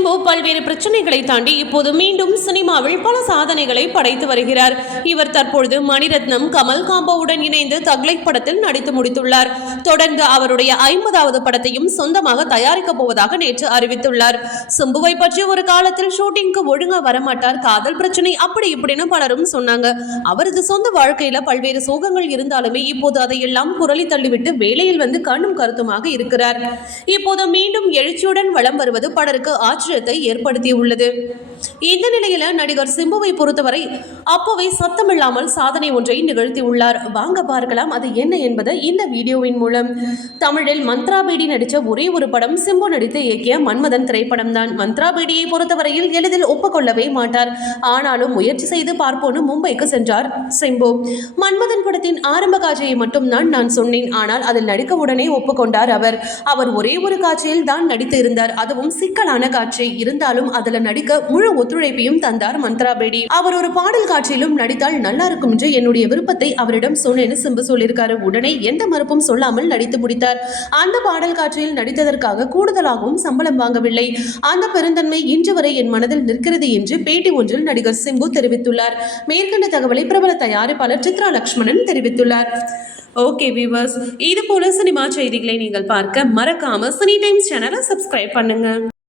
சிம்பு பல்வேறு பிரச்சனைகளை தாண்டி இப்போது மீண்டும் சினிமாவில் பல சாதனைகளை படைத்து வருகிறார். இவர் தற்பொழுது மணிரத்னம் கமல் காம்போவுடன் இணைந்து தக்லை படத்தில் நடித்து முடித்துள்ளார். தொடர்ந்து அவருடைய ஐம்பதாவது படத்தையும் சொந்தமாக தயாரிக்கப் போவதாக நேற்று அறிவித்துள்ளார். சிம்புவை பற்றி ஒரு காலத்தில் ஷூட்டிங்க்கு ஒழுங்கா வரமாட்டார் காதல் பிரச்சனை அப்படி இப்படின்னு பலரும் சொன்னாங்க. அவரது சொந்த வாழ்க்கையில பல்வேறு சோகங்கள் இருந்தாலுமே இப்போது அதையெல்லாம் புரளி தள்ளிவிட்டு வேலையில் வந்து கண்ணும் கருத்துமாக இருக்கிறார். இப்போது மீண்டும் எழுச்சியுடன் வளம் வருவது பலருக்கு ஆச்சரிய மாற்றத்தை ஏற்படுத்தியுள்ளது. இந்த நிலையில நடிகர் சிம்புவை பொறுத்தவரை அப்போவே சத்தமில்லாமல் சாதனை ஒன்றை நிகழ்த்தியுள்ளார் வாங்க பார்க்கலாம் அது என்ன என்பதை இந்த வீடியோவின் மூலம். தமிழில் மந்த்ரா பேடி நடித்த ஒரே ஒரு படம் சிம்பு நடித்து இயக்கிய மன்மதன் திரைப்படம் தான் மந்த்ரா பேடியை பொறுத்தவரையில் எளிதில் ஒப்புக்கொள்ளவே மாட்டார். ஆனாலும் முயற்சி செய்து பார்ப்போன்னு மும்பைக்கு சென்றார் சிம்பு. மன்மதன் படத்தின் ஆரம்ப காட்சியை மட்டும் தான் நான் சொன்னேன். ஆனால் அதில் நடிக்க உடனே ஒப்புக்கொண்டார் அவர். அவர் ஒரே ஒரு காட்சியில் தான் நடித்து இருந்தார். அதுவும் சிக்கலான காட்சி. இருந்தாலும் அதில் நடிக்க முழு முழு ஒத்துழைப்பையும் தந்தார் மந்த்ரா பேடி அவர் ஒரு பாடல் காட்சியிலும் நடித்தால் நல்லா இருக்கும் என்று என்னுடைய விருப்பத்தை அவரிடம் சொன்னேன்னு சிம்பு சொல்லியிருக்காரு. உடனே எந்த மறுப்பும் சொல்லாமல் நடித்து முடித்தார். அந்த பாடல் காட்சியில் நடித்ததற்காக கூடுதலாகவும் சம்பளம் வாங்கவில்லை. அந்த பெருந்தன்மை இன்று வரை என் மனதில் நிற்கிறது என்று பேட்டி ஒன்றில் நடிகர் சிம்பு தெரிவித்துள்ளார். மேற்கண்ட தகவலை பிரபல தயாரிப்பாளர் சித்ரா லக்ஷ்மணன் தெரிவித்துள்ளார். ஓகே வியூவர்ஸ் இது போல சினிமா செய்திகளை நீங்கள் பார்க்க மறக்காம சினி டைம்ஸ் சேனலை சப்ஸ்கிரைப் பண்ணுங்க.